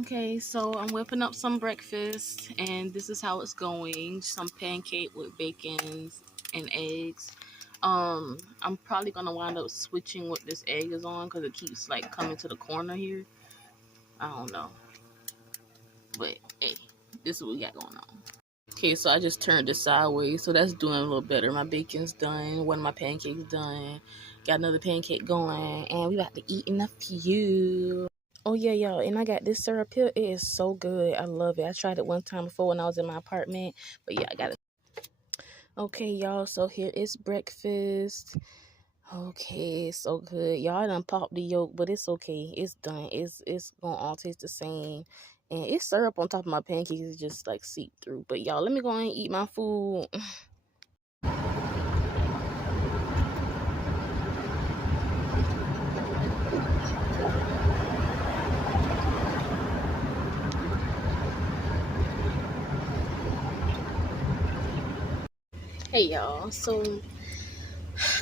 Okay, so I'm whipping up some breakfast, and this is how it's going. Some pancake with bacon and eggs. I'm probably gonna wind up switching what this egg is on because it keeps like coming to the corner here. I don't know, but hey, this is what we got going on. Okay, so I just turned it sideways, so that's doing a little better. My bacon's done. One of my pancakes done. Got another pancake going, and we about to eat in a few. Oh yeah, y'all, and I got this syrup here. It is so good. I love it. I tried it one time before when I was in my apartment, but yeah, I got it. Okay, y'all, so here is breakfast. Okay, so good. Y'all I done popped the yolk, but it's okay. It's done. It's gonna all taste the same. And it's syrup on top of my pancakes. It's just like seep through. But y'all, let me go and eat my food. Hey y'all, so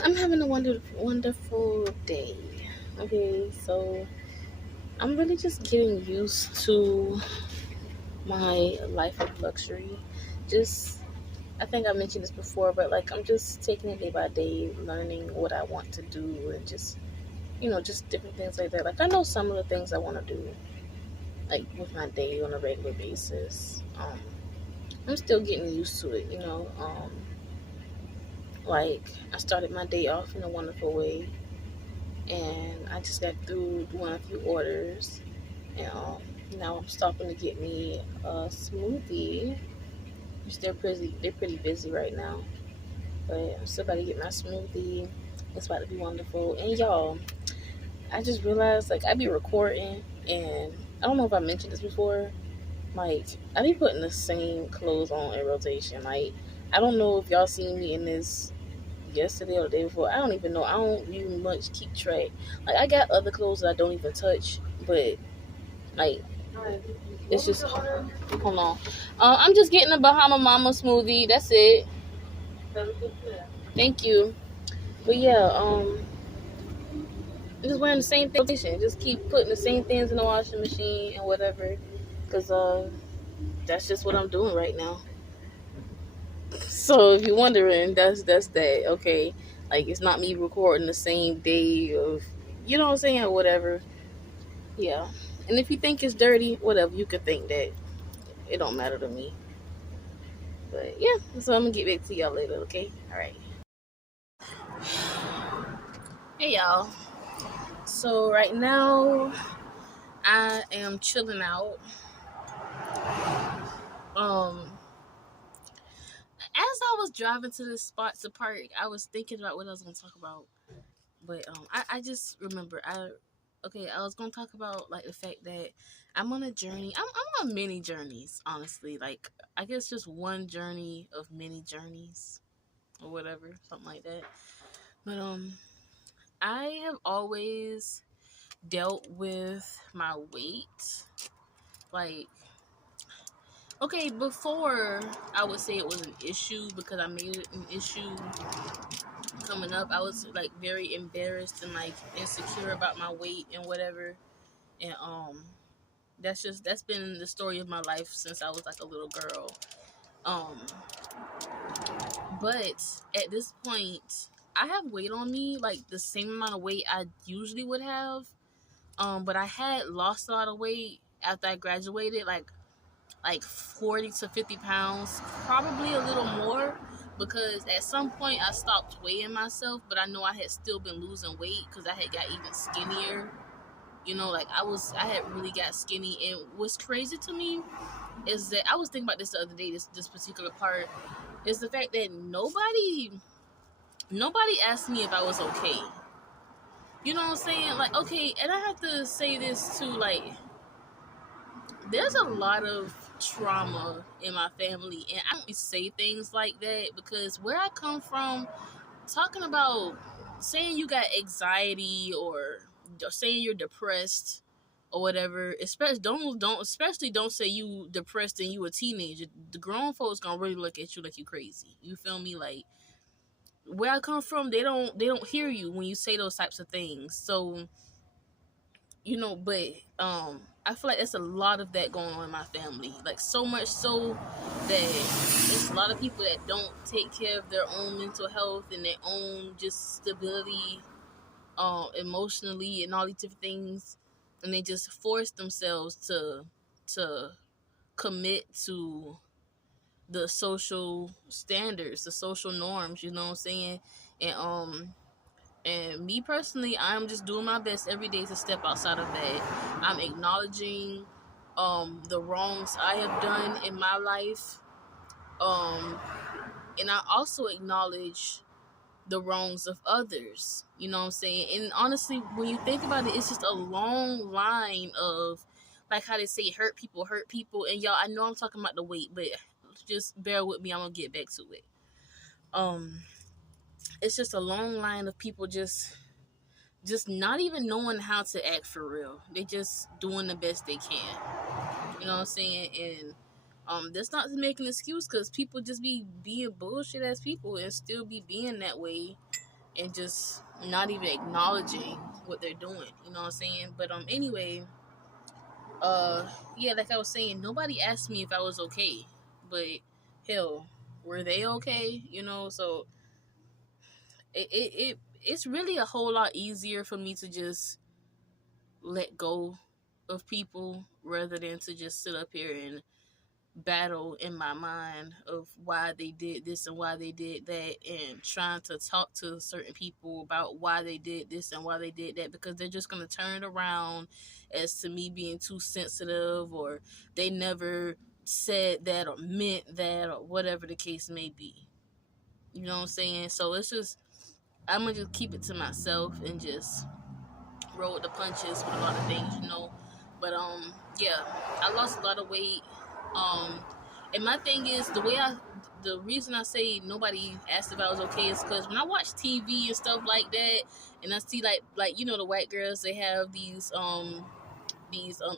I'm having a wonderful day. Okay, so I'm really just getting used to my life of luxury. Just, I think I mentioned this before, but like I'm just taking it day by day, learning what I want to do, and just just different things like that. Like I know some of the things I want to do, like with my day on a regular basis. I'm still getting used to it. Like I started my day off in a wonderful way, and I just got through doing a few orders, and now I'm stopping to get me a smoothie. Which they're pretty busy right now. But I'm still about to get my smoothie. It's about to be wonderful. And y'all, I just realized like I be recording, and I don't know if I mentioned this before. Like I be putting the same clothes on in rotation. Like I don't know if y'all seen me in this yesterday or the day before. I don't even know. I don't even much keep track. Like I got other clothes that I don't even touch, but like it's just hold on. I'm just getting a Bahama Mama smoothie. That's it. Thank you. But yeah, I'm just wearing the same thing. Just keep putting the same things in the washing machine and whatever, cause that's just what I'm doing right now. So if you're wondering, that's that. Okay, like it's not me recording the same day of, what I'm saying, or whatever. Yeah, and if you think it's dirty, whatever, you could think that. It don't matter to me. But yeah, so I'm gonna get back to y'all later. Okay, all right. Hey y'all. So right now I am chilling out. Um, as I was driving to this spot to park, I was thinking about what I was gonna talk about. But I just remember I was gonna talk about like the fact that I'm on a journey. I'm on many journeys, honestly. Like I guess just one journey of many journeys or whatever, something like that. But I have always dealt with my weight. Like okay, before I would say it was an issue because I made it an issue coming up. I was like very embarrassed and like insecure about my weight and whatever. And that's been the story of my life since I was like a little girl. Um but at this point I have weight on me, like the same amount of weight I usually would have. But I had lost a lot of weight after I graduated, like 40 to 50 pounds, probably a little more, because at some point I stopped weighing myself, but I know I had still been losing weight because I had got even skinnier. Like I had really got skinny. And what's crazy to me is that I was thinking about this the other day, this particular part, is the fact that nobody asked me if I was okay. You know what I'm saying? Like, okay, and I have to say this too, like, there's a lot of trauma in my family, and I don't say things like that because where I come from, talking about saying you got anxiety or saying you're depressed or whatever, especially don't say you depressed and you a teenager. The grown folks gonna really look at you like you crazy. You feel me? Like where I come from, they don't hear you when you say those types of things. So but I feel like there's a lot of that going on in my family. Like, so much so that there's a lot of people that don't take care of their own mental health and their own just stability, emotionally, and all these different things, and they just force themselves to commit to the social standards, the social norms. You know what I'm saying? And and me personally, I'm just doing my best every day to step outside of that. I'm acknowledging the wrongs I have done in my life. Um and I also acknowledge the wrongs of others. You know what I'm saying? And honestly, when you think about it, it's just a long line of, like how they say, hurt people hurt people. And y'all, I know I'm talking about the weight, but just bear with me, I'm gonna get back to it. um it's just a long line of people just not even knowing how to act for real. They just doing the best they can. You know what I'm saying? And that's not to make an excuse, because people just be being bullshit as people and still be being that way, and just not even acknowledging what they're doing. You know what I'm saying? But anyway, yeah, like I was saying, nobody asked me if I was okay, but hell, were they okay? You know, so it's really a whole lot easier for me to just let go of people rather than to just sit up here and battle in my mind of why they did this and why they did that, and trying to talk to certain people about why they did this and why they did that, because they're just going to turn it around as to me being too sensitive, or they never said that or meant that, or whatever the case may be. You know what I'm saying? So it's just, I'm gonna just keep it to myself and just roll with the punches with a lot of things, you know. But yeah, I lost a lot of weight. Um, and my thing is, the reason I say nobody asked if I was okay is because when I watch TV and stuff like that, and I see like you know, the white girls, they have these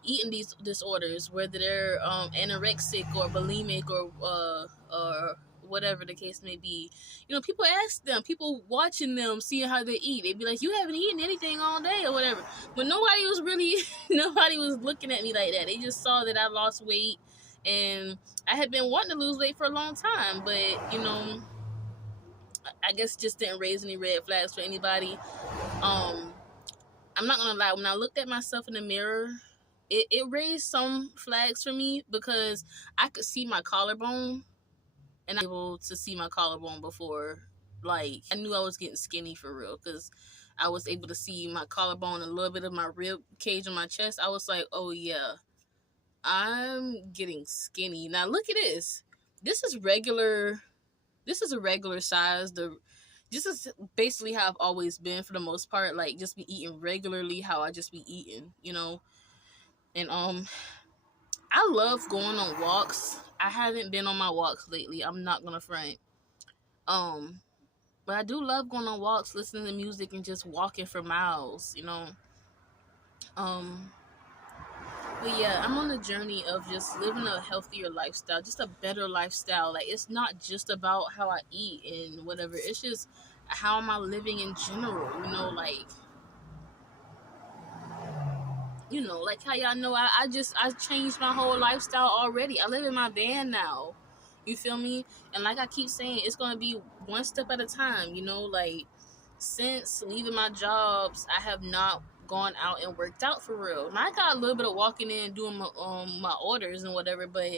eating these disorders, whether they're anorexic or bulimic or whatever the case may be. You know, people ask them, people watching them, seeing how they eat, they'd be like, "You haven't eaten anything all day," or whatever. But nobody was really, nobody was looking at me like that. They just saw that I lost weight, and I had been wanting to lose weight for a long time, but you know, I guess just didn't raise any red flags for anybody. Um, I'm not gonna lie, when I looked at myself in the mirror, it raised some flags for me, because I could see my collarbone, and I was able to see my collarbone before. Like, I knew I was getting skinny for real, because I was able to see my collarbone and a little bit of my rib cage on my chest. I was like, oh yeah, I'm getting skinny. Now look at this. This is regular. This is a regular size. This is basically how I've always been for the most part. Like, just be eating regularly how I just be eating, you know. And I love going on walks. I haven't been on my walks lately. I'm not gonna front. Um, but I do love going on walks, listening to music, and just walking for miles. You know. Um, but yeah, I'm on a journey of just living a healthier lifestyle, just a better lifestyle. Like, it's not just about how I eat and whatever. It's just how am I living in general. You know, like how y'all know, I changed my whole lifestyle already. I live in my van now. You feel me? And like I keep saying, it's gonna be one step at a time, you know, like since leaving my jobs, I have not gone out and worked out for real. And I got a little bit of walking in, doing my orders and whatever, but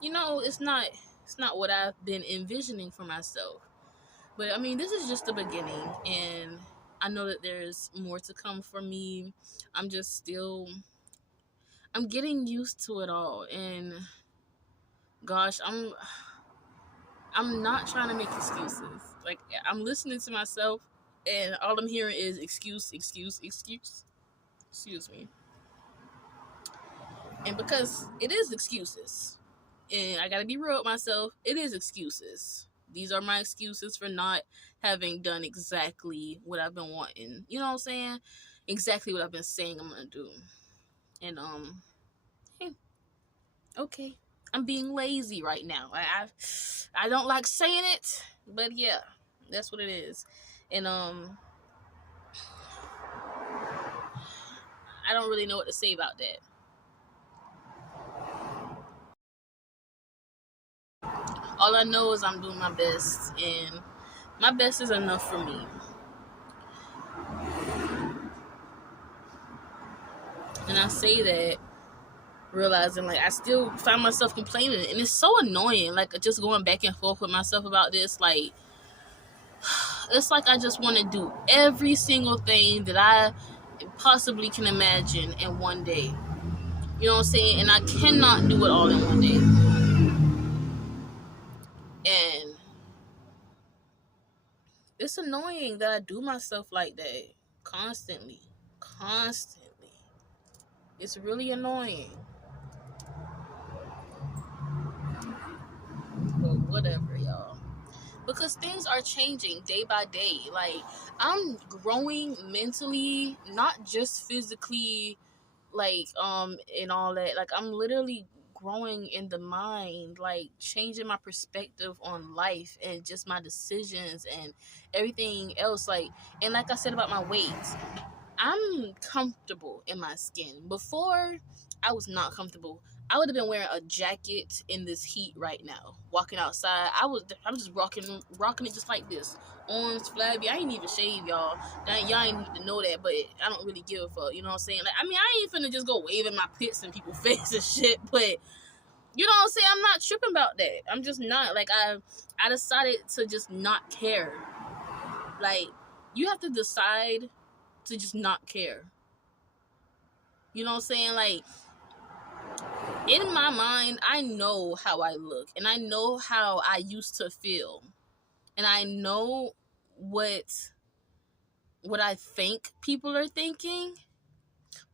you know, it's not what I've been envisioning for myself. But I mean, this is just the beginning, and I know that there's more to come for me. I'm just still, I'm getting used to it all, and gosh, I'm not trying to make excuses. Like, I'm listening to myself, and all I'm hearing is excuse, excuse, excuse. Excuse me. And because it is excuses, and I gotta be real with myself, it is excuses. These are my excuses for not having done exactly what I've been wanting. You know what I'm saying? Exactly what I've been saying I'm gonna do. And hey, okay, I'm being lazy right now. I don't like saying it, but yeah, that's what it is. And I don't really know what to say about that. All I know is I'm doing my best, and my best is enough for me. And I say that realizing like I still find myself complaining, and it's so annoying, like just going back and forth with myself about this. Like, it's like I just want to do every single thing that I possibly can imagine in one day. You know what I'm saying? And I cannot do it all in one day. And it's annoying that I do myself like that constantly. Constantly. It's really annoying. But whatever, y'all. Because things are changing day by day. Like, I'm growing mentally, not just physically, like, and all that. Like, I'm literally growing in the mind, like changing my perspective on life and just my decisions and everything else. Like, and like I said about my weight, I'm comfortable in my skin. Before, I was not comfortable. I would have been wearing a jacket in this heat right now, walking outside. I'm just rocking it just like this. Arms flabby. I ain't even shave, y'all. Now, y'all ain't need to know that, but I don't really give a fuck. You know what I'm saying? Like, I mean, I ain't finna just go waving my pits in people's face and shit, but you know what I'm saying? I'm not tripping about that. I'm just not. Like, I decided to just not care. Like, you have to decide to just not care. You know what I'm saying? Like, in my mind, I know how I look, and I know how I used to feel, and I know what I think people are thinking,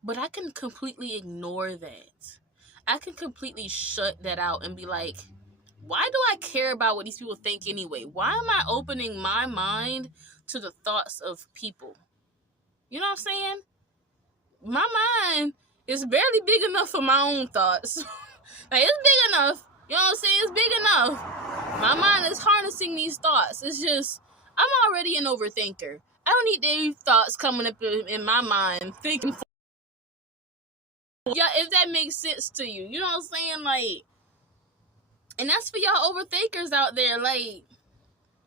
but I can completely ignore that. I can completely shut that out and be like, why do I care about what these people think anyway? Why am I opening my mind to the thoughts of people? You know what I'm saying? My mind is barely big enough for my own thoughts. Like, it's big enough. You know what I'm saying? It's big enough. My mind is harnessing these thoughts. It's just, I'm already an overthinker. I don't need these thoughts coming up in my mind thinking for, yeah, if that makes sense to you. You know what I'm saying? Like, and that's for y'all overthinkers out there. Like,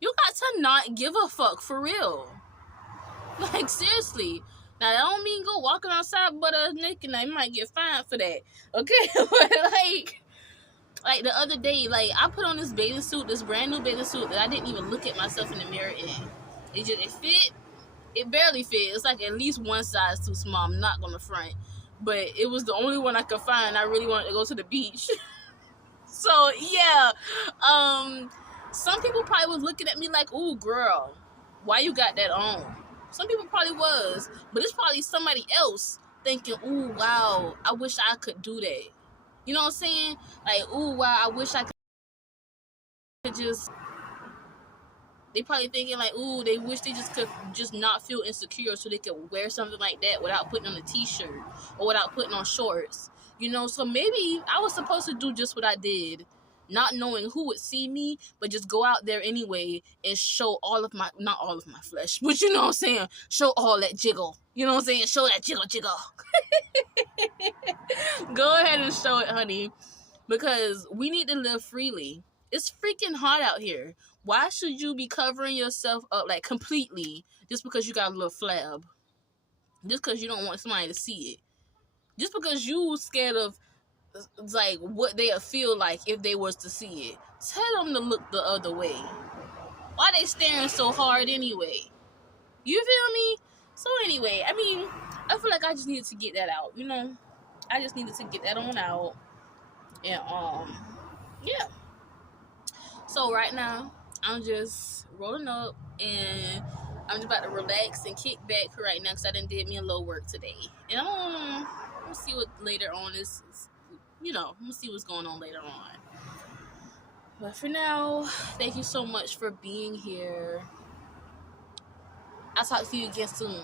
you got to not give a fuck for real. Like, seriously. Now, that don't mean go walking outside butt naked and you might get fined for that. Okay? But, like the other day, like, I put on this bathing suit, this brand new bathing suit that I didn't even look at myself in the mirror in. It fit. It barely fit. It's like at least one size too small. I'm not gonna front. But it was the only one I could find. I really wanted to go to the beach. So, yeah. Some people probably was looking at me like, ooh, girl, why you got that on? Some people probably was. But it's probably somebody else thinking, ooh, wow, I wish I could do that. You know what I'm saying? Like, ooh, wow, I wish I could just... They probably thinking like, ooh, they wish they just could just not feel insecure so they could wear something like that without putting on a t-shirt or without putting on shorts. You know, so maybe I was supposed to do just what I did, not knowing who would see me, but just go out there anyway and show all of my, not all of my flesh, but you know what I'm saying, show all that jiggle. You know what I'm saying? Show that jiggle. Go ahead and show it, honey, because we need to live freely. It's freaking hot out here. Why should you be covering yourself up like completely just because you got a little flab? Just because you don't want somebody to see it? Just because you scared of like what they'll feel like if they was to see it? Tell them to look the other way. Why they staring so hard anyway? You feel me? So anyway, I mean, I feel like I just needed to get that out. You know, I just needed to get that on out. And yeah. So right now, I'm just rolling up and I'm just about to relax and kick back right now because I done did me a little work today. And I'm gonna see what later on is, you know, I'm gonna see what's going on later on. But for now, thank you so much for being here. I'll talk to you again soon.